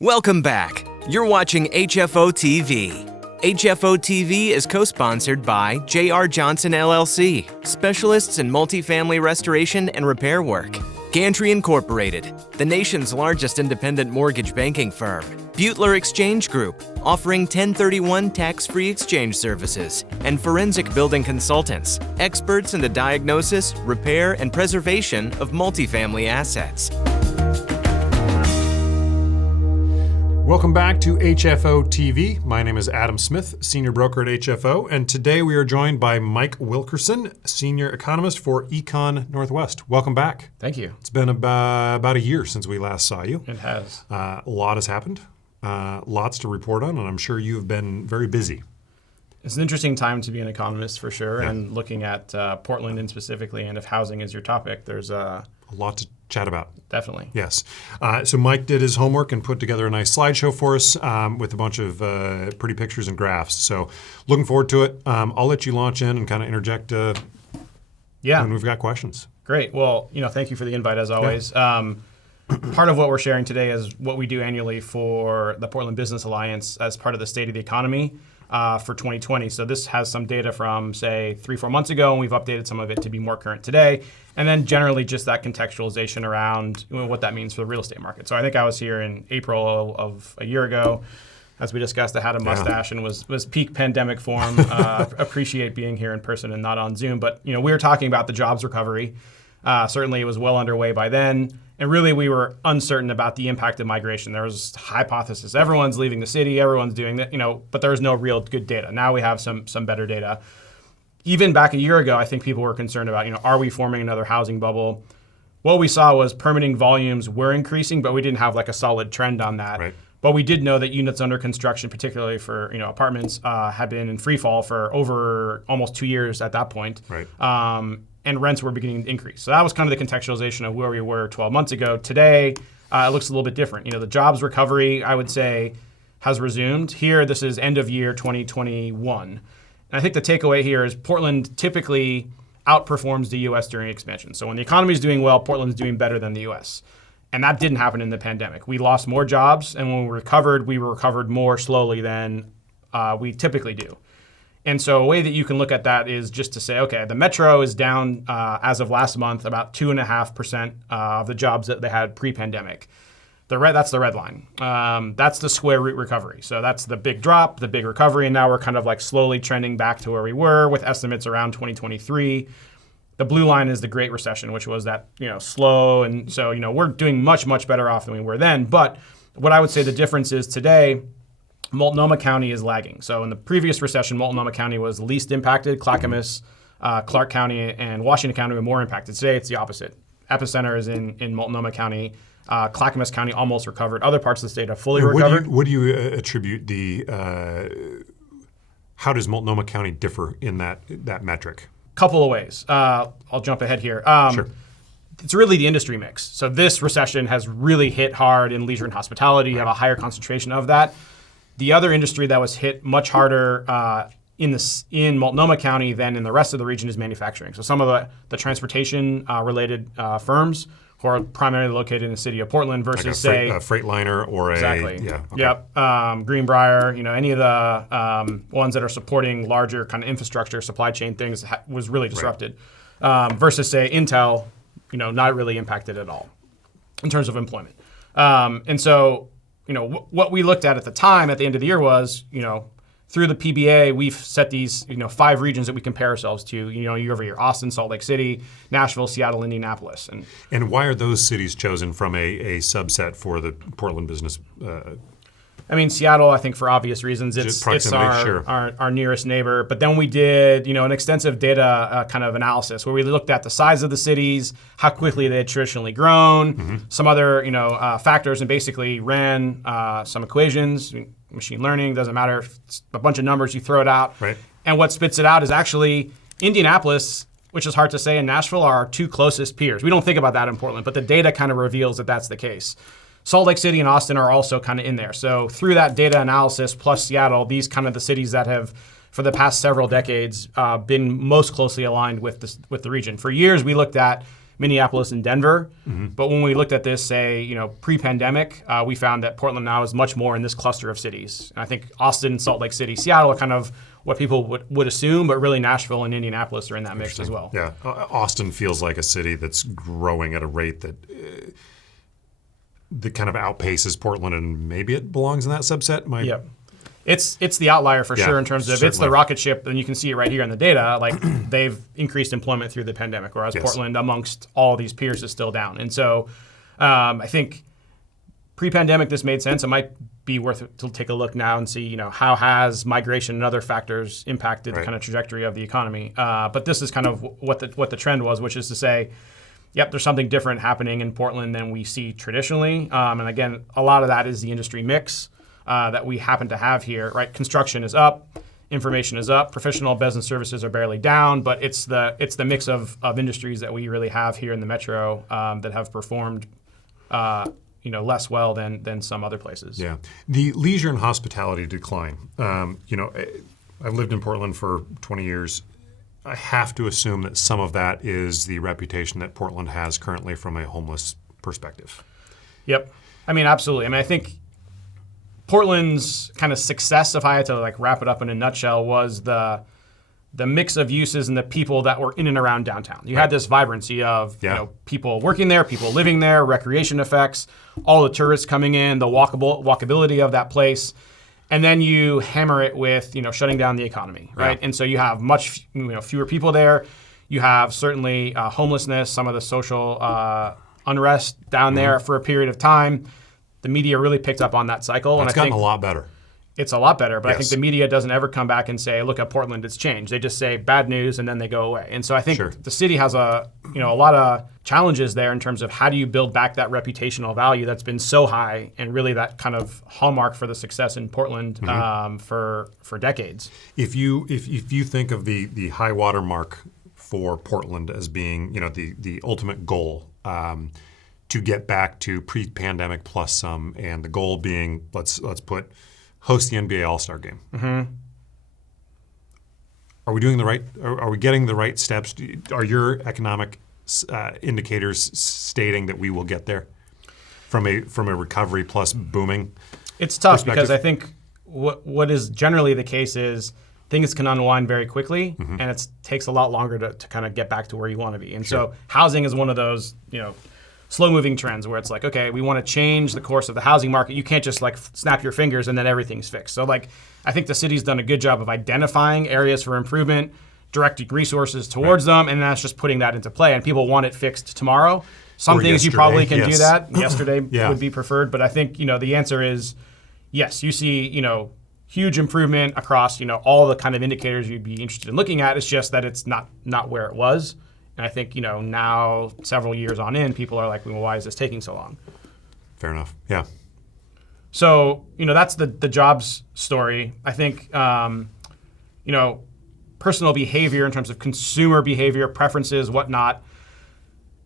Welcome back. You're watching HFO-TV. HFO-TV is co-sponsored by J.R. Johnson LLC, specialists in multifamily restoration and repair work. Gantry Incorporated, the nation's largest independent mortgage banking firm. Butler Exchange Group, offering 1031 tax-free exchange services. And Forensic Building Consultants, experts in the diagnosis, repair, and preservation of multifamily assets. Welcome back to HFO-TV. My name is Adam Smith, Senior Broker at HFO, and today we are joined by Mike Wilkerson, Senior Economist for ECONorthwest. Welcome back. Thank you. It's been about a year since we last saw you. It has. A lot has happened, lots to report on, and I'm sure you've been very busy. It's an interesting time to be an economist for sure, and looking at Portland and specifically, and if housing is your topic, there's a lot to chat about. Definitely. Yes. So Mike did his homework and put together a nice slideshow for us with a bunch of pretty pictures and graphs. So looking forward to it. I'll let you launch in and kind of interject when we've got questions. Great. Well, thank you for the invite as always. Yeah. Part of what we're sharing today is what we do annually for the Portland Business Alliance as part of the State of the Economy for 2020. So this has some data from, say, 3-4 months ago, and we've updated some of it to be more current today. And then generally just that contextualization around what that means for the real estate market. So I think I was here in April of a year ago. As we discussed, I had a mustache and was peak pandemic form. Appreciate being here in person and not on Zoom. But we were talking about the jobs recovery. Certainly it was well underway by then. And really we were uncertain about the impact of migration. There was hypothesis, everyone's leaving the city, everyone's doing that, but there was no real good data. Now we have some better data. Even back a year ago, I think people were concerned about, are we forming another housing bubble? What we saw was permitting volumes were increasing, but we didn't have like a solid trend on that. Right. But we did know that units under construction, particularly for apartments, had been in free fall for over almost 2 years at that point. Right. And rents were beginning to increase. So that was kind of the contextualization of where we were 12 months ago. Today, it looks a little bit different. The jobs recovery, I would say, has resumed. Here, this is end of year 2021. And I think the takeaway here is Portland typically outperforms the U.S. during expansion. So when the economy is doing well, Portland's doing better than the U.S. And that didn't happen in the pandemic. We lost more jobs, and when we recovered more slowly than we typically do. And so a way that you can look at that is just to say, okay, the metro is down as of last month about 2.5% of the jobs that they had pre-pandemic. That's the red line. That's the square root recovery. So that's the big drop, the big recovery, and now we're kind of like slowly trending back to where we were with estimates around 2023. The blue line is the Great Recession, which was that slow, and so we're doing much, much better off than we were then. But what I would say the difference is today, Multnomah County is lagging. So in the previous recession, Multnomah County was least impacted. Clackamas, Clark County, and Washington County were more impacted. Today, it's the opposite. Epicenter is in Multnomah County. Clackamas County almost recovered. Other parts of the state have fully recovered. What do you attribute how does Multnomah County differ in that metric? Couple of ways. I'll jump ahead here. Sure. It's really the industry mix. So this recession has really hit hard in leisure and hospitality. You have a higher concentration of that. The other industry that was hit much harder in Multnomah County than in the rest of the region is manufacturing. So some of the transportation related firms who are primarily located in the city of Portland versus like a Freightliner or exactly. Yep. Greenbrier, any of the ones that are supporting larger kind of infrastructure, supply chain things was really disrupted. Right. Versus say Intel, not really impacted at all in terms of employment. And so, what we looked at the time at the end of the year was, through the PBA, we've set these, 5 regions that we compare ourselves to, year over year: Austin, Salt Lake City, Nashville, Seattle, Indianapolis. And why are those cities chosen from a subset for the Portland business? Seattle, I think for obvious reasons, it's our nearest neighbor. But then we did, an extensive data kind of analysis where we looked at the size of the cities, how quickly they had traditionally grown, some other, factors, and basically ran some equations. Machine learning, doesn't matter. It's a bunch of numbers, you throw it out. Right. And what spits it out is actually Indianapolis, which is hard to say, and Nashville are our 2 closest peers. We don't think about that in Portland, but the data kind of reveals that that's the case. Salt Lake City and Austin are also kind of in there. So through that data analysis plus Seattle, these kind of the cities that have, for the past several decades, been most closely aligned with the region. For years, we looked at Minneapolis and Denver. But when we looked at this, say, pre-pandemic, we found that Portland now is much more in this cluster of cities. And I think Austin, Salt Lake City, Seattle are kind of what people would assume, but really Nashville and Indianapolis are in that mix as well. Yeah, Austin feels like a city that's growing at a rate that kind of outpaces Portland, and maybe it belongs in that subset. Yep. It's the outlier for sure in terms of certainly. It's the rocket ship, and you can see it right here in the data. Like they've increased employment through the pandemic, whereas Portland, amongst all these peers, is still down. And so I think pre-pandemic this made sense. It might be worth it to take a look now and see, how has migration and other factors impacted the kind of trajectory of the economy. But this is kind of what the trend was, which is to say, yep, there's something different happening in Portland than we see traditionally. And again, a lot of that is the industry mix that we happen to have here, right? Construction is up, information is up, professional business services are barely down, but it's the mix of industries that we really have here in the metro that have performed less well than some other places. Yeah, the leisure and hospitality decline. I've lived in Portland for 20 years. I have to assume that some of that is the reputation that Portland has currently from a homeless perspective. Yep. I mean, absolutely. I think Portland's kind of success, if I had to wrap it up in a nutshell, was the mix of uses and the people that were in and around downtown. You had this vibrancy of people working there, people living there, recreation effects, all the tourists coming in, the walkability of that place. And then you hammer it with, shutting down the economy, right? Yeah. And so you have much fewer people there. You have certainly homelessness, some of the social unrest down there for a period of time. The media really picked up on that cycle. It's gotten a lot better. It's a lot better, but I think the media doesn't ever come back and say, look at Portland, it's changed. They just say bad news and then they go away. And so I think the city has a lot of challenges there in terms of how do you build back that reputational value that's been so high and really that kind of hallmark for the success in Portland for decades. If you think of the high water mark for Portland as being the ultimate goal, to get back to pre-pandemic plus some, and the goal being let's put host the NBA All-Star Game. Are we doing the right? Are we getting the right steps? Are your economic indicators stating that we will get there from a recovery plus booming? It's tough because I think what is generally the case is things can unwind very quickly, and it takes a lot longer to kind of get back to where you want to be. And so housing is one of those slow-moving trends where it's like, okay, we want to change the course of the housing market. You can't just snap your fingers and then everything's fixed. So I think the city's done a good job of identifying areas for improvement, directing resources towards them, and that's just putting that into play. And people want it fixed tomorrow. Some things you probably can do that. Yesterday would be preferred, but I think the answer is yes. You see huge improvement across all the kind of indicators you'd be interested in looking at. It's just that it's not where it was. And I think, now several years on in, people are like, well, why is this taking so long? Fair enough. Yeah. So, that's the jobs story. I think, personal behavior in terms of consumer behavior, preferences, whatnot,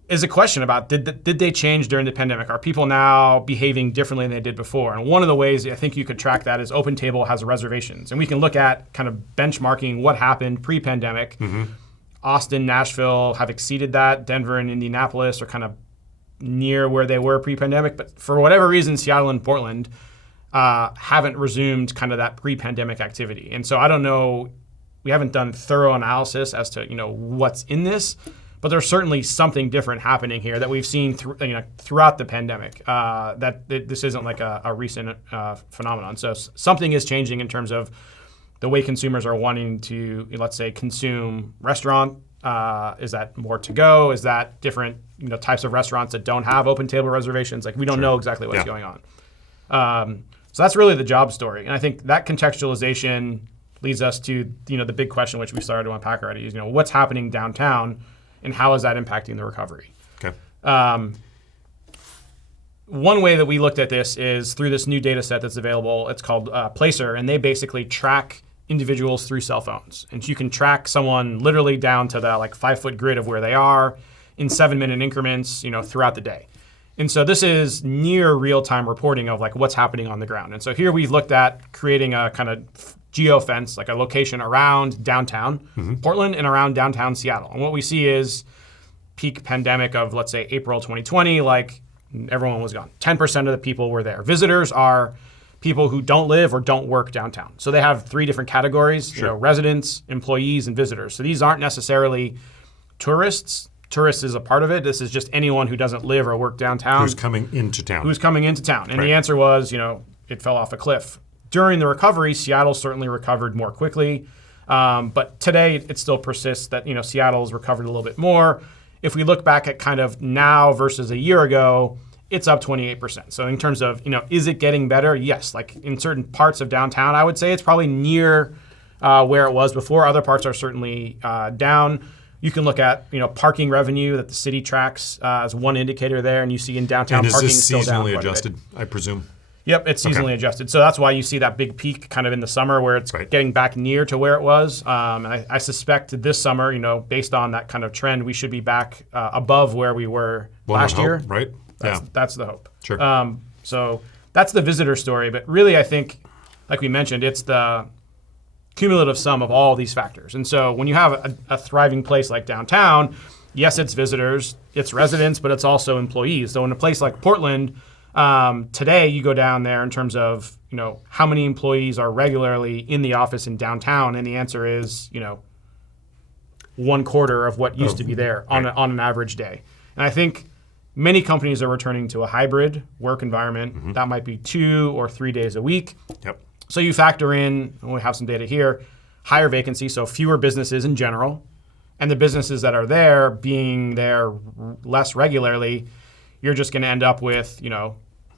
is a question about did they change during the pandemic? Are people now behaving differently than they did before? And one of the ways I think you could track that is OpenTable has reservations. And we can look at kind of benchmarking what happened pre-pandemic. Austin, Nashville have exceeded that. Denver and Indianapolis are kind of near where they were pre-pandemic. But for whatever reason, Seattle and Portland haven't resumed kind of that pre-pandemic activity. And so I don't know, we haven't done thorough analysis as to what's in this, but there's certainly something different happening here that we've seen throughout the pandemic. This isn't like a recent phenomenon. So something is changing in terms of the way consumers are wanting to, let's say, consume restaurant. Is that more to go? Is that different types of restaurants that don't have open table reservations? We don't know exactly what's going on. So that's really the job story. And I think that contextualization leads us to the big question, which we started to unpack already, is what's happening downtown and how is that impacting the recovery? Okay. One way that we looked at this is through this new data set that's available. It's called Placer, and they basically track individuals through cell phones. And you can track someone literally down to the 5-foot grid of where they are in 7-minute increments, throughout the day. And so this is near real-time reporting of what's happening on the ground. And so here we've looked at creating a kind of geofence, a location around downtown Portland and around downtown Seattle. And what we see is peak pandemic of, let's say, April 2020, like everyone was gone. 10% of the people were there. Visitors are people who don't live or don't work downtown. So they have 3 different categories, Sure. residents, employees, and visitors. So these aren't necessarily tourists. Tourists is a part of it. This is just anyone who doesn't live or work downtown. Who's coming into town. And Right. the answer was, it fell off a cliff. During the recovery, Seattle certainly recovered more quickly. But today, it still persists that, Seattle's recovered a little bit more. If we look back at kind of now versus a year ago, it's up 28%. So in terms of, is it getting better? Yes. Like in certain parts of downtown, I would say it's probably near where it was before. Other parts are certainly down. You can look at, parking revenue that the city tracks as one indicator there, and you see in downtown and is parking this still down seasonally quite a bit. adjusted, I presume? Yep, it's seasonally adjusted. So that's why you see that big peak kind of in the summer where it's getting back near to where it was. And I suspect this summer, based on that kind of trend, we should be back above where we were last year. Hope, right? That's the hope. Sure. So that's the visitor story. But really, I think, like we mentioned, it's the cumulative sum of all these factors. And so when you have a thriving place like downtown, yes, it's visitors, it's residents, but it's also employees. So in a place like Portland, today you go down there in terms of, how many employees are regularly in the office in downtown, and the answer is, 1/4 of what used to be there on an average day. And I think many companies are returning to a hybrid work environment. That might be 2 or 3 days a week. Yep. So you factor in, and we have some data here, higher vacancy, so fewer businesses in general, and the businesses that are there being there less regularly, you're just going to end up with,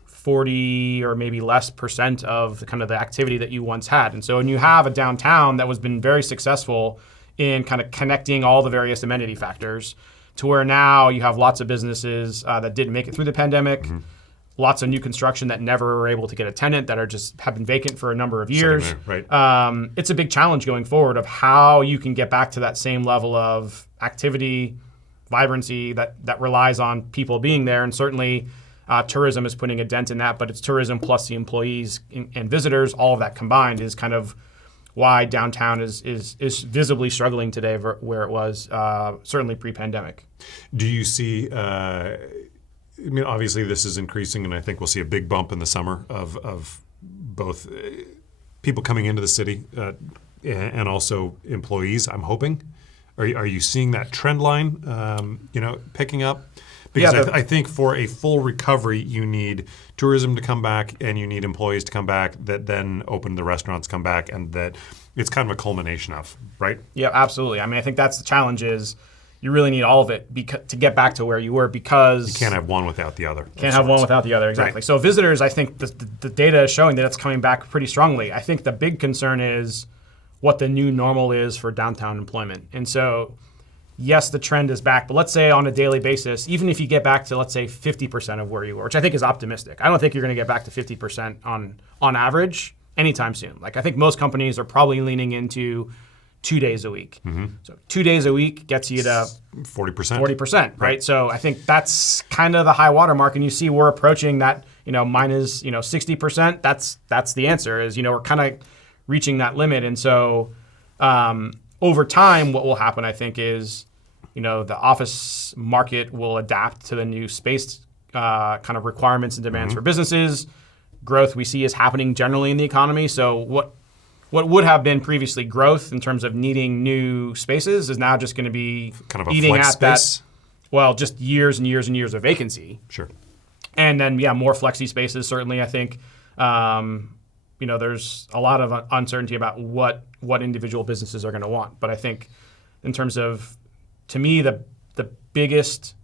40 or maybe less % of the kind of the activity that you once had. And so when you have a downtown that was been very successful in kind of connecting all the various amenity factors to where now you have lots of businesses that didn't make it through the pandemic, lots of new construction that never were able to get a tenant that have been vacant for a number of years. Right. It's a big challenge going forward of how you can get back to that same level of activity, vibrancy that relies on people being there. And certainly tourism is putting a dent in that, but it's tourism plus the employees and visitors, all of that combined is kind of why downtown is visibly struggling today where it was certainly pre-pandemic. Do you see, obviously this is increasing, and I think we'll see a big bump in the summer of both people coming into the city and also employees, I'm hoping. Are you seeing that trend line, picking up? Because I think for a full recovery, you need tourism to come back and you need employees to come back that then open the restaurants, come back, and that it's kind of a culmination of, right? Yeah, absolutely. I think that's the challenge is you really need all of it to get back to where you were because... You can't have one without the other. Can't have one without the other, exactly. Right. So visitors, I think the data is showing that it's coming back pretty strongly. I think the big concern is what the new normal is for downtown employment. And so... yes, the trend is back, but let's say on a daily basis, even if you get back to, let's say, 50% of where you were, which I think is optimistic. I don't think you're going to get back to 50% on average anytime soon. Like I think most companies are probably leaning into 2 days a week. So 2 days a week gets you to 40%. 40%, right? So I think that's kind of the high water mark, and you see we're approaching that, minus 60%. That's the answer is, we're kind of reaching that limit. And so over time, what will happen, I think, is, the office market will adapt to the new space kind of requirements and demands for businesses. Growth we see is happening generally in the economy. So what would have been previously growth in terms of needing new spaces is now just going to be kind of a eating flex at space. Just years and years and years of vacancy. Sure. And then, more flexi spaces, certainly, I think. There's a lot of uncertainty about what individual businesses are going to want. But I think in terms of, to me, the biggest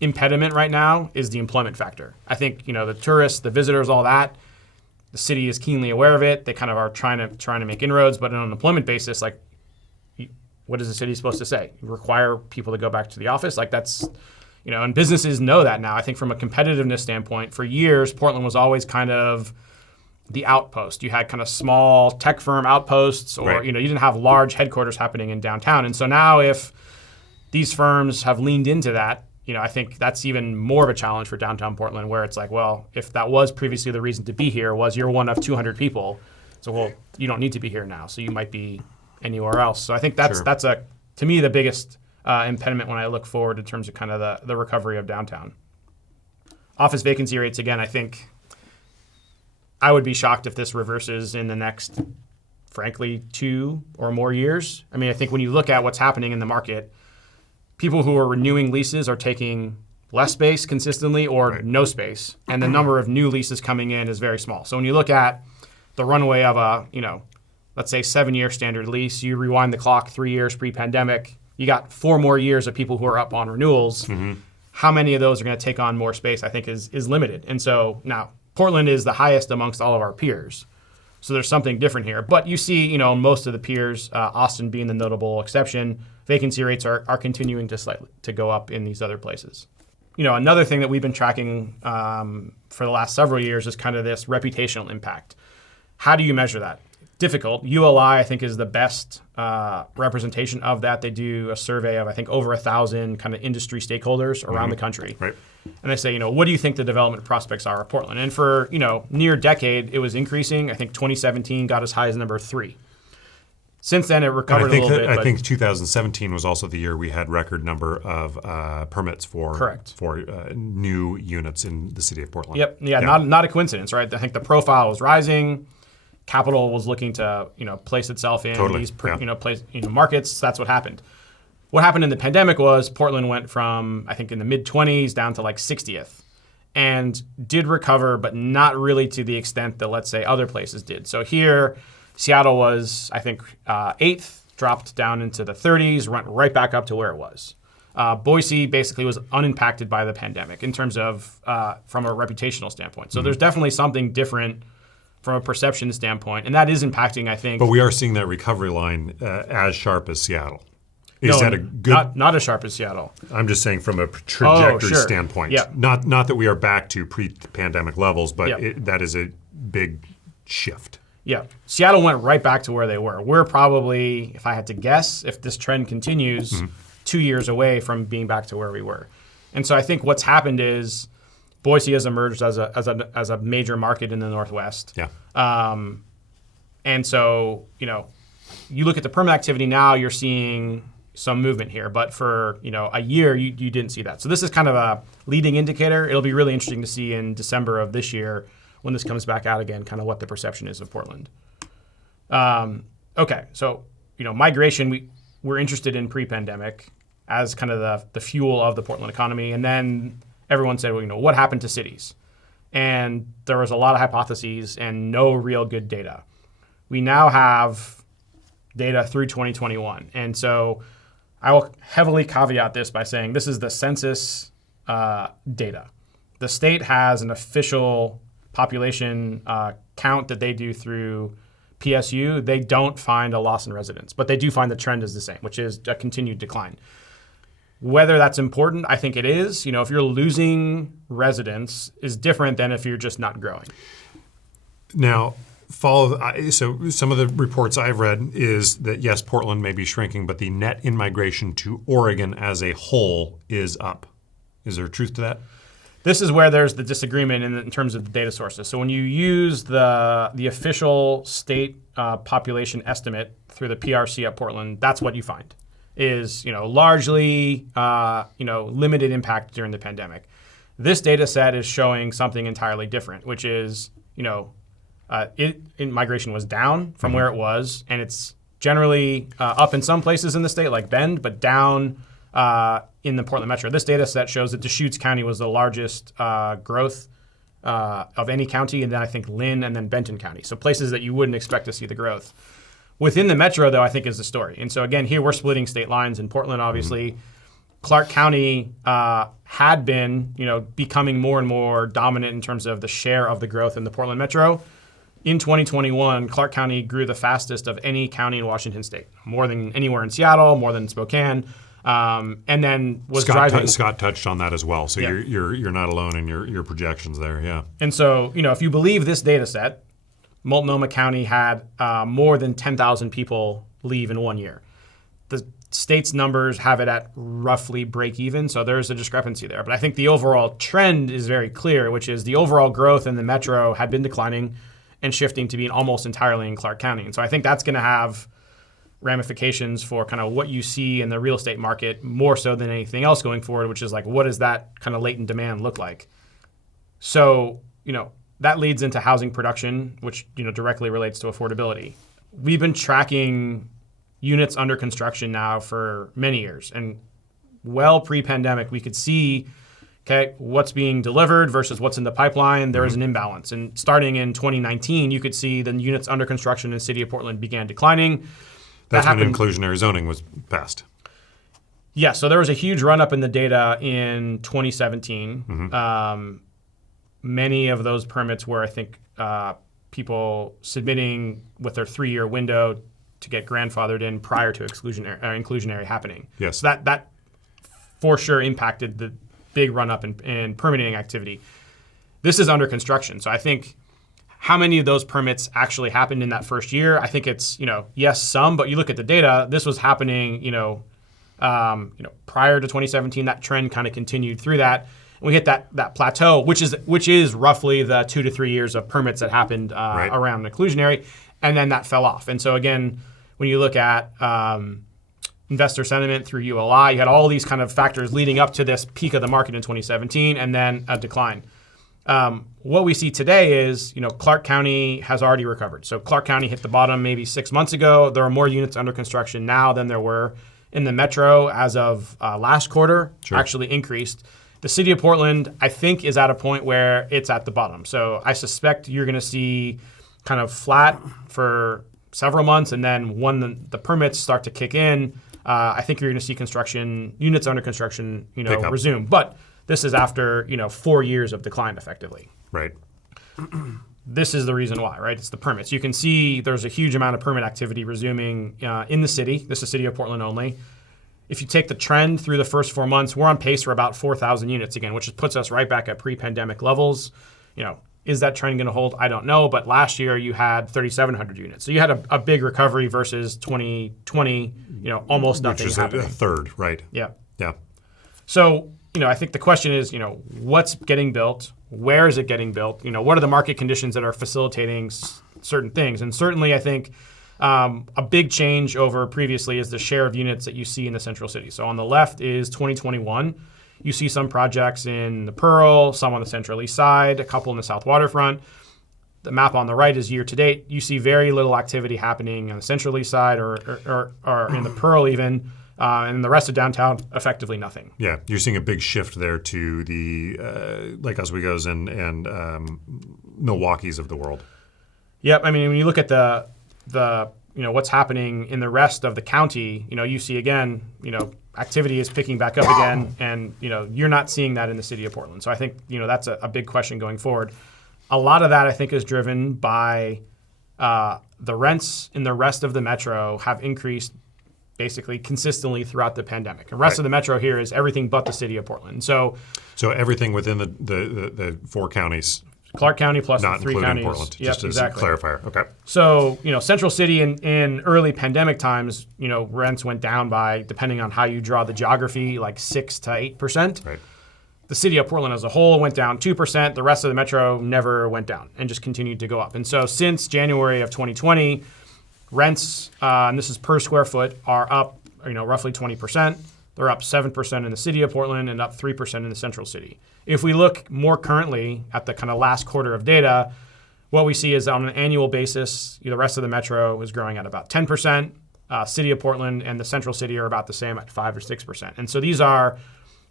impediment right now is the employment factor. I think, the tourists, the visitors, all that, the city is keenly aware of it. They kind of are trying to make inroads. But on an employment basis, like, what is the city supposed to say? You require people to go back to the office? Like that's, and businesses know that now. I think from a competitiveness standpoint, for years, Portland was always kind of the outpost. You had kind of small tech firm outposts, or you didn't have large headquarters happening in downtown. And so now, if these firms have leaned into that, I think that's even more of a challenge for downtown Portland, where it's like, well, if that was previously the reason to be here, was you're one of 200 people, so well, you don't need to be here now, so you might be anywhere else. So I think that's to me the biggest impediment when I look forward in terms of kind of the recovery of downtown. Office vacancy rates, again, I think I would be shocked if this reverses in the next, frankly, 2 or more years. I mean, I think when you look at what's happening in the market, people who are renewing leases are taking less space consistently or no space, and the number of new leases coming in is very small. So when you look at the runway of a, let's say 7-year standard lease, you rewind the clock 3 years pre-pandemic, you got 4 more years of people who are up on renewals. How many of those are going to take on more space, I think, is limited. And so now Portland is the highest amongst all of our peers. So there's something different here. But you see, most of the peers, Austin being the notable exception, vacancy rates are continuing to go up in these other places. Another thing that we've been tracking for the last several years is kind of this reputational impact. How do you measure that? Difficult. ULI, I think, is the best representation of that. They do a survey of, I think, over 1,000 kind of industry stakeholders around the country. Right. And they say, what do you think the development prospects are of Portland? And for, near decade, it was increasing. I think 2017 got as high as number 3. Since then, it recovered a little bit. I think 2017 was also the year we had record number of permits for new units in the city of Portland. Yep. Yeah. Not a coincidence, right? I think the profile was rising. Capital was looking to, place itself in these, markets. That's what happened. What happened in the pandemic was Portland went from, I think, in the mid-20s down to like 60th, and did recover, but not really to the extent that, let's say, other places did. So here, Seattle was, I think, 8th, dropped down into the 30s, went right back up to where it was. Boise basically was unimpacted by the pandemic in terms of from a reputational standpoint. So there's definitely something different from a perception standpoint, and that is impacting, I think. But we are seeing that recovery line as sharp as Seattle. Is that a good? Not as sharp as Seattle. I'm just saying from a trajectory standpoint. Yeah. Not that we are back to pre-pandemic levels, but that is a big shift. Yeah. Seattle went right back to where they were. We're probably, if I had to guess, if this trend continues, 2 years away from being back to where we were. And so I think what's happened is Boise has emerged as a major market in the Northwest. Yeah. And so, you look at the permit activity now, you're seeing some movement here. But for, a year, you didn't see that. So this is kind of a leading indicator. It'll be really interesting to see in December of this year when this comes back out again, kind of what the perception is of Portland. Okay, so, migration, we're interested in pre-pandemic as kind of the fuel of the Portland economy. And then everyone said, well, what happened to cities? And there was a lot of hypotheses and no real good data. We now have data through 2021. And so I will heavily caveat this by saying this is the census data. The state has an official population count that they do through PSU. They don't find a loss in residents, but they do find the trend is the same, which is a continued decline. Whether that's important, I think it is. If you're losing residents is different than if you're just not growing. Now, so some of the reports I've read is that, yes, Portland may be shrinking, but the net in-migration to Oregon as a whole is up. Is there truth to that? This is where there's the disagreement in terms of the data sources. So when you use the official state population estimate through the PRC at Portland, that's what you find. Is largely limited impact during the pandemic. This data set is showing something entirely different, which is migration was down from where it was, and it's generally up in some places in the state like Bend, but down in the Portland metro. This data set shows that Deschutes County was the largest growth of any county, and then I think Lynn and then Benton County. So places that you wouldn't expect to see the growth. Within the metro, though, I think is the story. And so again, here we're splitting state lines. In Portland, obviously, Clark County had been, becoming more and more dominant in terms of the share of the growth in the Portland metro. In 2021, Clark County grew the fastest of any county in Washington state, more than anywhere in Seattle, more than Spokane, and then was driving. Scott touched on that as well. So you're not alone in your projections there. Yeah. And so if you believe this data set, Multnomah County had more than 10,000 people leave in 1 year. The state's numbers have it at roughly break even, so there's a discrepancy there. But I think the overall trend is very clear, which is the overall growth in the metro had been declining and shifting to being almost entirely in Clark County. And so I think that's going to have ramifications for kind of what you see in the real estate market more so than anything else going forward, which is like, what does that kind of latent demand look like? So, that leads into housing production, which, directly relates to affordability. We've been tracking units under construction now for many years. And well pre-pandemic, we could see, what's being delivered versus what's in the pipeline. There is an imbalance. And starting in 2019, you could see the units under construction in the city of Portland began declining. That's when inclusionary zoning was passed. Yeah, so there was a huge run-up in the data in 2017. Many of those permits were, I think, people submitting with their 3-year window to get grandfathered in prior to inclusionary happening. Yes. So that for sure impacted the big run-up in permitting activity. This is under construction. So I think how many of those permits actually happened in that first year? I think it's, yes, some, but you look at the data, this was happening, prior to 2017, that trend kind of continued through that. We hit that plateau, which is roughly the 2 to 3 years of permits that happened around inclusionary, and then that fell off. And so again, when you look at investor sentiment through ULI, you had all these kind of factors leading up to this peak of the market in 2017, and then a decline. What we see today is, Clark County has already recovered. So Clark County hit the bottom maybe 6 months ago. There are more units under construction now than there were in the metro as of last quarter. Sure. Actually increased. The city of Portland, I think, is at a point where it's at the bottom. So I suspect you're going to see kind of flat for several months, and then when the permits start to kick in, I think you're going to see construction units under construction, resume. But this is after 4 years of decline, effectively. Right. This is the reason why, right? It's the permits. You can see there's a huge amount of permit activity resuming in the city. This is city of Portland only. If you take the trend through the first 4 months, we're on pace for about 4,000 units again, which puts us right back at pre-pandemic levels. Is that trend going to hold? I don't know. But last year you had 3,700 units. So you had a big recovery versus 2020, almost nothing happening. A third, right? Yeah. Yeah. So, I think the question is, what's getting built? Where is it getting built? What are the market conditions that are facilitating certain things? And certainly I think a big change over previously is the share of units that you see in the central city. So on the left is 2021. You see some projects in the Pearl, some on the Central East Side, a couple in the South Waterfront. The map on the right is year to date. You see very little activity happening on the Central East Side or in the Pearl even, and the rest of downtown, effectively nothing. Yeah, you're seeing a big shift there to the Lake Oswego's and Milwaukee's of the world. Yep, I mean, when you look at the what's happening in the rest of the county, you see again, activity is picking back up again, and you're not seeing that in the city of Portland. So I think that's a big question going forward. A lot of that I think is driven by the rents in the rest of the metro have increased basically consistently throughout the pandemic. The rest of the metro here is everything but the city of Portland. So everything within the 4 counties. Clark County plus not the 3 including counties. Portland, Yep, just as exactly. a clarifier. Okay. So, Central City in early pandemic times, rents went down by, depending on how you draw the geography, like 6 to 8%. Right. The city of Portland as a whole went down 2%. The rest of the metro never went down and just continued to go up. And so since January of 2020, rents, and this is per square foot, are up, roughly 20%. They're up 7% in the city of Portland and up 3% in the central city. If we look more currently at the kind of last quarter of data, what we see is on an annual basis, the rest of the metro is growing at about 10%. City of Portland and the central city are about the same at 5 or 6%. And so these are,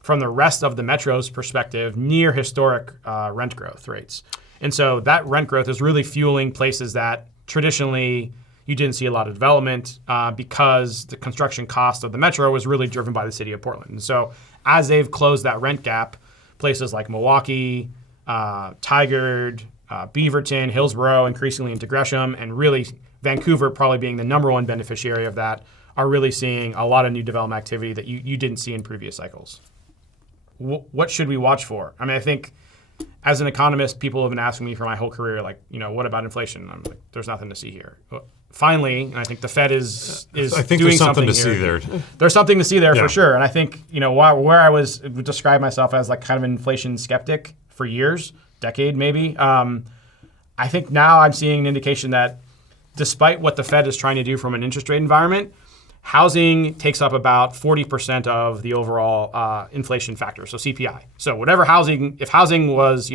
from the rest of the metro's perspective, near historic rent growth rates. And so that rent growth is really fueling places that traditionally you didn't see a lot of development because the construction cost of the metro was really driven by the city of Portland. And so as they've closed that rent gap, places like Milwaukee, Tigard, Beaverton, Hillsborough, increasingly into Gresham, and really Vancouver probably being the number one beneficiary of that, are really seeing a lot of new development activity that you didn't see in previous cycles. What should we watch for? I mean, I think as an economist, people have been asking me for my whole career, like, what about inflation? I'm like, there's nothing to see here. Finally, and I think the Fed is I think doing there's something to here. see there. There's something to see there Yeah. for sure. And I think, where I would describe myself as like kind of an inflation skeptic for years, decade maybe. I think now I'm seeing an indication that despite what the Fed is trying to do from an interest rate environment, housing takes up about 40% of the overall inflation factor, so CPI. So whatever if housing was,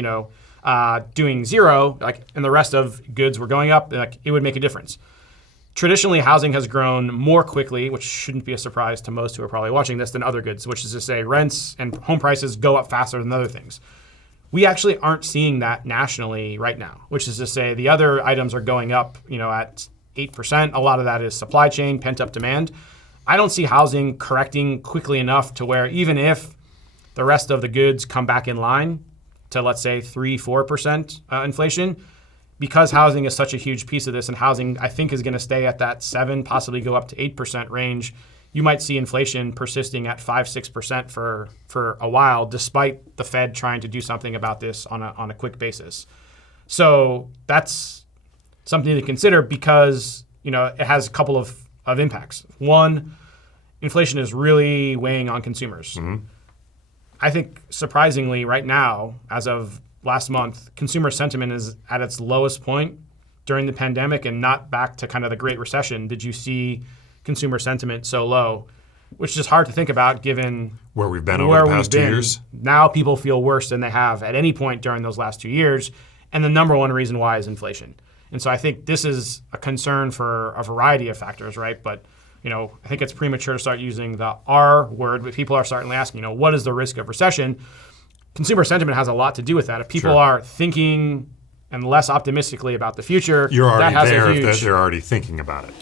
doing zero, and the rest of goods were going up, it would make a difference. Traditionally, housing has grown more quickly, which shouldn't be a surprise to most who are probably watching this, than other goods, which is to say rents and home prices go up faster than other things. We actually aren't seeing that nationally right now, which is to say the other items are going up, at 8%. A lot of that is supply chain, pent-up demand. I don't see housing correcting quickly enough to where even if the rest of the goods come back in line to, let's say, 3-4% inflation, because housing is such a huge piece of this, and housing, I think, is going to stay at that 7, possibly go up to 8% range, you might see inflation persisting at 5-6% for a while, despite the Fed trying to do something about this on a quick basis. So that's something to consider because it has a couple of impacts. One, inflation is really weighing on consumers. Mm-hmm. I think surprisingly, right now, as of last month, consumer sentiment is at its lowest point during the pandemic and not back to kind of the Great Recession. Did you see consumer sentiment so low? Which is just hard to think about given where we've been over the past 2 years. Now people feel worse than they have at any point during those last 2 years. And the number one reason why is inflation. And so I think this is a concern for a variety of factors, right? But I think it's premature to start using the R word, but people are certainly asking, what is the risk of recession? Consumer sentiment has a lot to do with that. If people are thinking and less optimistically about the future, you're already that has there a huge, if they're already thinking about it.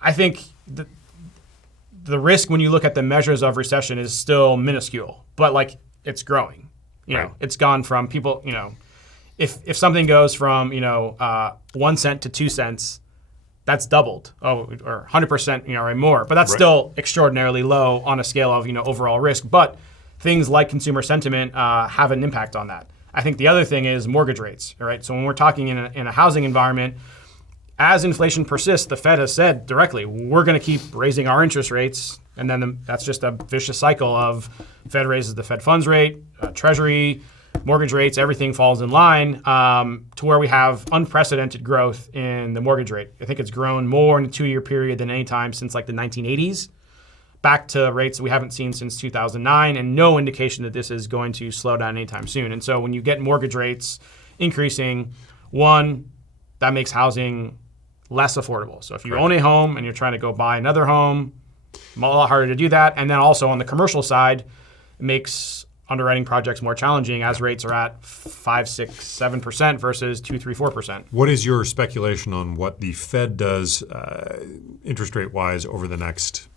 I think the risk when you look at the measures of recession is still minuscule, but it's growing. It's gone from people, if something goes from 1 cent to 2 cents, that's doubled, or 100%, or more. But that's still extraordinarily low on a scale of overall risk. But things like consumer sentiment have an impact on that. I think the other thing is mortgage rates. All right, so when we're talking in a housing environment, as inflation persists, the Fed has said directly, we're going to keep raising our interest rates, and then that's just a vicious cycle of Fed raises the Fed funds rate, Treasury, mortgage rates, everything falls in line to where we have unprecedented growth in the mortgage rate. I think it's grown more in a 2-year period than any time since the 1980s, back to rates we haven't seen since 2009, and no indication that this is going to slow down anytime soon. And so when you get mortgage rates increasing, one, that makes housing less affordable. So if you own a home and you're trying to go buy another home, a lot harder to do that. And then also on the commercial side, it makes underwriting projects more challenging as rates are at 5, 6, 7% versus 2, 3, 4%. What is your speculation on what the Fed does interest rate wise over the next,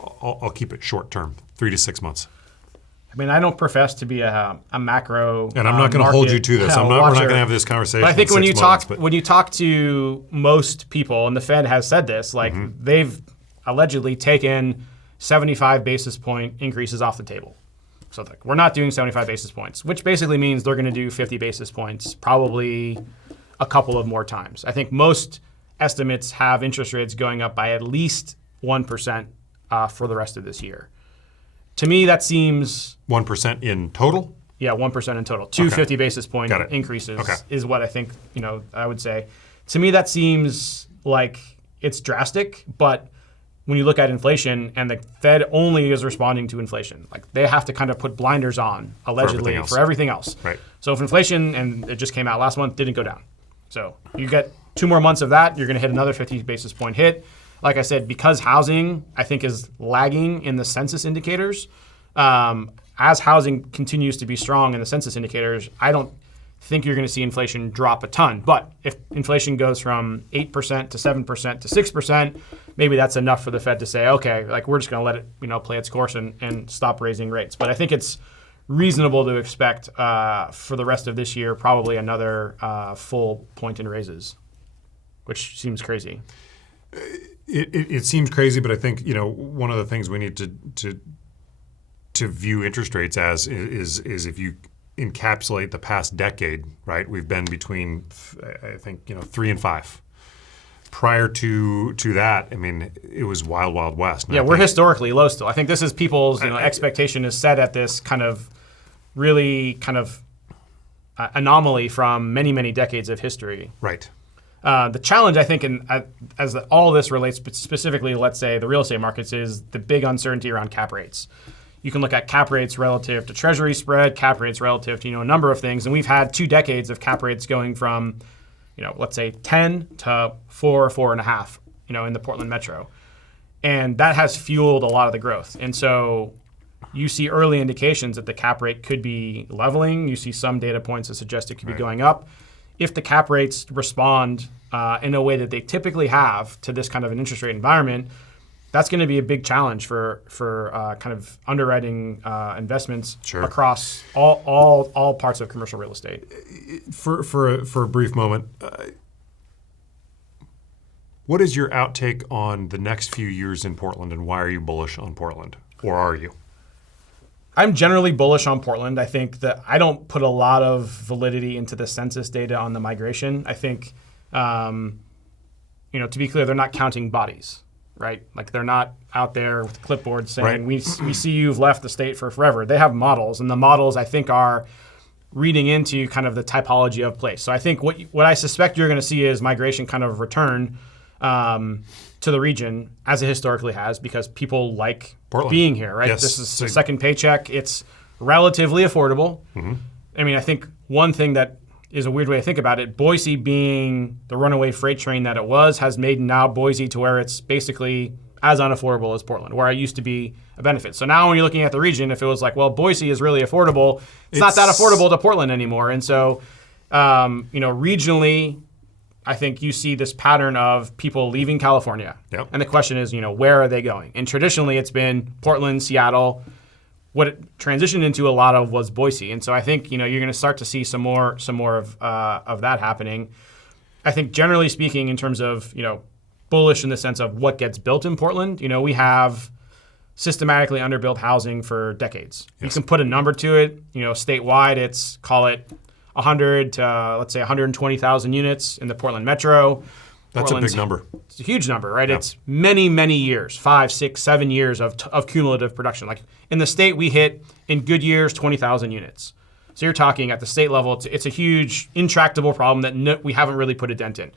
I'll keep it short term, 3 to 6 months? I mean, I don't profess to be a macro and I'm not going to hold you to this. We're not going to have this conversation. But I think when you talk to most people, and the Fed has said this, they've allegedly taken 75 basis point increases off the table. So we're not doing 75 basis points, which basically means they're going to do 50 basis points, probably a couple of more times. I think most estimates have interest rates going up by at least 1% for the rest of this year. To me, that seems 1% in total. Yeah, 1% in total. 50 basis point increases is what I think. I would say. To me, that seems like it's drastic, but when you look at inflation, and the Fed only is responding to inflation, they have to kind of put blinders on, allegedly, for everything else. Right. So if inflation, and it just came out last month, didn't go down. So you get 2 more months of that, you're going to hit another 50 basis point hit. Like I said, because housing, I think, is lagging in the census indicators, as housing continues to be strong in the census indicators, I don't think you're going to see inflation drop a ton. But if inflation goes from 8% to 7% to 6%, maybe that's enough for the Fed to say, okay, we're just going to let it play its course and stop raising rates. But I think it's reasonable to expect for the rest of this year probably another full point in raises, which seems crazy. It seems crazy, but I think one of the things we need to view interest rates as is if you encapsulate the past decade, right? We've been between, I think, 3 and 5. Prior to that, I mean, it was wild, wild west. Yeah, we're historically low still. I think this is people's expectation is set at this kind of really kind of anomaly from many, many decades of history. Right. The challenge, I think, as all this relates specifically, let's say, the real estate markets, is the big uncertainty around cap rates. You can look at cap rates relative to Treasury spread, cap rates relative to a number of things, and we've had 2 decades of cap rates going from, let's say 10 to 4, 4.5, in the Portland metro, and that has fueled a lot of the growth. And so you see early indications that the cap rate could be leveling. You see some data points that suggest it could be going up. If the cap rates respond in a way that they typically have to this kind of an interest rate environment, that's going to be a big challenge for kind of underwriting investments across all parts of commercial real estate. For a brief moment, what is your outtake on the next few years in Portland, and why are you bullish on Portland, or are you? I'm generally bullish on Portland. I think that I don't put a lot of validity into the census data on the migration. I think, to be clear, they're not counting bodies, right? Like, they're not out there with clipboards saying, we see you've left the state for forever. They have models, and the models, I think, are reading into kind of the typology of place. So I think what I suspect you're going to see is migration kind of return to the region, as it historically has, because people like Portland being here, right? Yes. This is the second paycheck. It's relatively affordable. Mm-hmm. I mean, I think one thing that is a weird way to think about it, Boise being the runaway freight train that it was, has made now Boise to where it's basically as unaffordable as Portland, where it used to be a benefit. So now when you're looking at the region, if it was like, well, Boise is really affordable, it's not that affordable to Portland anymore. And so, regionally, I think you see this pattern of people leaving California. Yep. And the question is, where are they going? And traditionally, it's been Portland, Seattle. What it transitioned into a lot of was Boise. And so I think, you're going to start to see some more of that happening. I think generally speaking, in terms of, bullish in the sense of what gets built in Portland, we have systematically underbuilt housing for decades. Yes. You can put a number to it. Statewide, it's, call it 100 to, let's say, 120,000 units in the Portland metro. That's a big number. It's a huge number, right? Yeah. It's many, many years, 5, 6, 7 years of cumulative production. Like, in the state, we hit, in good years, 20,000 units. So you're talking at the state level, it's a huge, intractable problem that we haven't really put a dent in.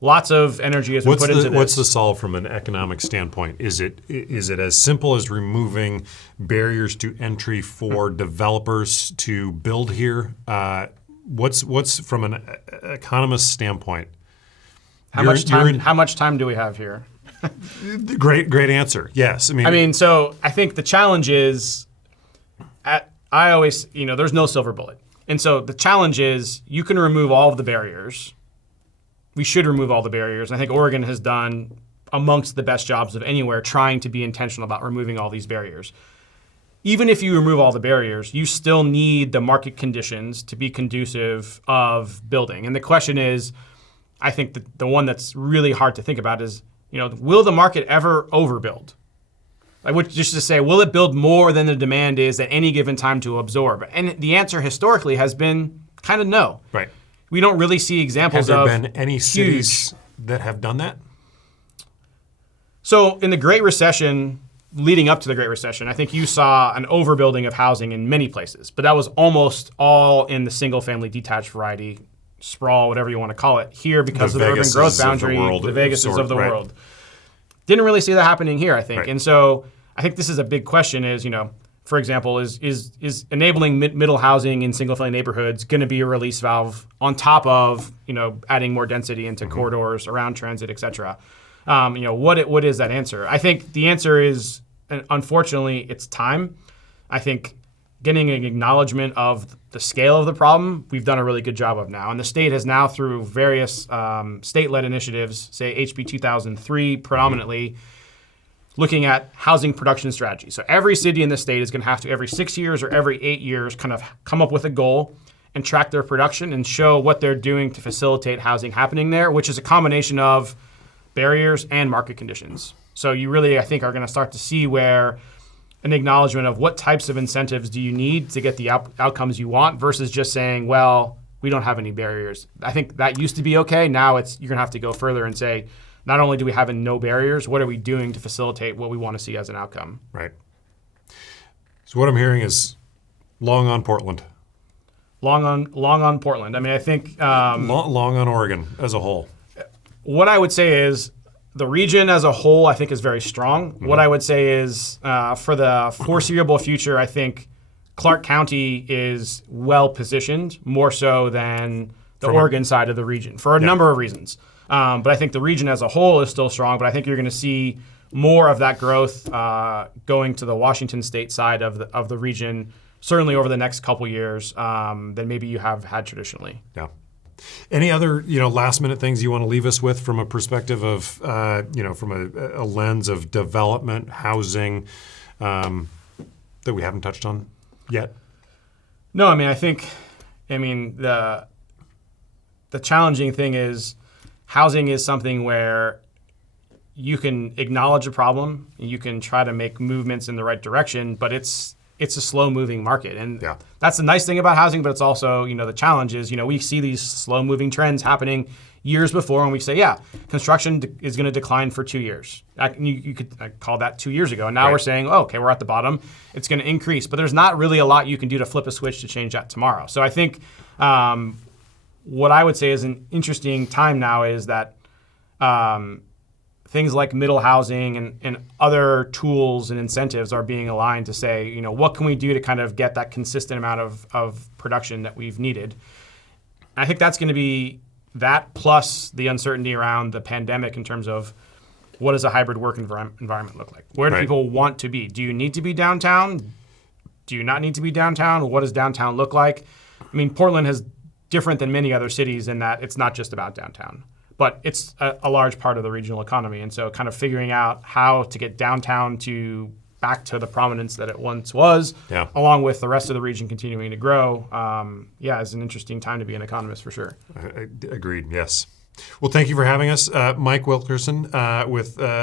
Lots of energy has been put into this. What's the solve from an economic standpoint? Is it as simple as removing barriers to entry for developers to build here? What's from an economist standpoint? How much time do we have here? Great answer. Yes. So I think the challenge is, I always, there's no silver bullet. And so the challenge is, you can remove all of the barriers. We should remove all the barriers. And I think Oregon has done amongst the best jobs of anywhere trying to be intentional about removing all these barriers. Even if you remove all the barriers, you still need the market conditions to be conducive of building. And the question is, I think the one that's really hard to think about is, will the market ever overbuild? Just to say, will it build more than the demand is at any given time to absorb? And the answer historically has been kind of no. Right. We don't really see examples of. Have there been any cities that have done that? So in the Great Recession, leading up to the Great Recession, I think you saw an overbuilding of housing in many places, but that was almost all in the single-family detached variety, sprawl, whatever you want to call it. Here, because of the urban growth boundary, the Vegases of the world. Didn't really see that happening here, I think. Right. And so I think this is a big question is, for example, is enabling middle housing in single-family neighborhoods going to be a release valve on top of, adding more density into corridors around transit, et cetera? What is that answer? I think the answer is, unfortunately, it's time. I think getting an acknowledgement of the scale of the problem, we've done a really good job of now. And the state has now, through various state-led initiatives, say HB 2003 predominantly, looking at housing production strategy. So every city in the state is going to have to, every 6 years or every 8 years, kind of come up with a goal and track their production and show what they're doing to facilitate housing happening there, which is a combination of barriers and market conditions. So you really, I think, are going to start to see where an acknowledgement of what types of incentives do you need to get the outcomes you want versus just saying, well, we don't have any barriers. I think that used to be okay. Now you're going to have to go further and say, not only do we have no barriers, what are we doing to facilitate what we want to see as an outcome? Right. So what I'm hearing is long on Portland. Long on Portland. I think long on Oregon as a whole. What I would say is the region as a whole, I think, is very strong. Mm-hmm. What I would say is for the foreseeable future, I think Clark County is well positioned, more so than the Oregon side of the region for a number of reasons. But I think the region as a whole is still strong, but I think you're going to see more of that growth going to the Washington state side of the region, certainly over the next couple years than maybe you have had traditionally. Yeah. Any other, last minute things you want to leave us with from a perspective of, from a lens of development, housing, that we haven't touched on yet? No, I think the challenging thing is housing is something where you can acknowledge a problem, you can try to make movements in the right direction, but it's a slow-moving market. And that's the nice thing about housing, but it's also, the challenge is, we see these slow-moving trends happening years before, and we say, construction is going to decline for 2 years. You could call that 2 years ago. And now we're saying, we're at the bottom. It's going to increase. But there's not really a lot you can do to flip a switch to change that tomorrow. So I think what I would say is an interesting time now is that things like middle housing and other tools and incentives are being aligned to say, what can we do to kind of get that consistent amount of production that we've needed? And I think that's going to be that plus the uncertainty around the pandemic in terms of what does a hybrid work environment look like? Where do people want to be? Do you need to be downtown? Do you not need to be downtown? What does downtown look like? Portland is different than many other cities in that it's not just about downtown, but it's a large part of the regional economy. And so kind of figuring out how to get downtown back to the prominence that it once was, along with the rest of the region continuing to grow, is an interesting time to be an economist for sure. Agreed, yes. Well, thank you for having us. Mike Wilkerson,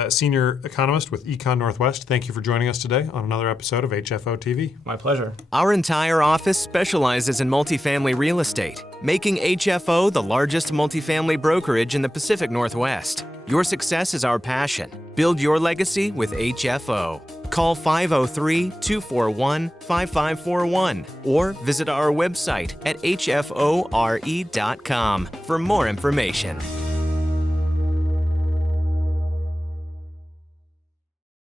senior economist with ECONorthwest. Thank you for joining us today on another episode of HFO-TV. My pleasure. Our entire office specializes in multifamily real estate, making HFO the largest multifamily brokerage in the Pacific Northwest. Your success is our passion. Build your legacy with HFO. Call 503-241-5541 or visit our website at hfore.com for more information.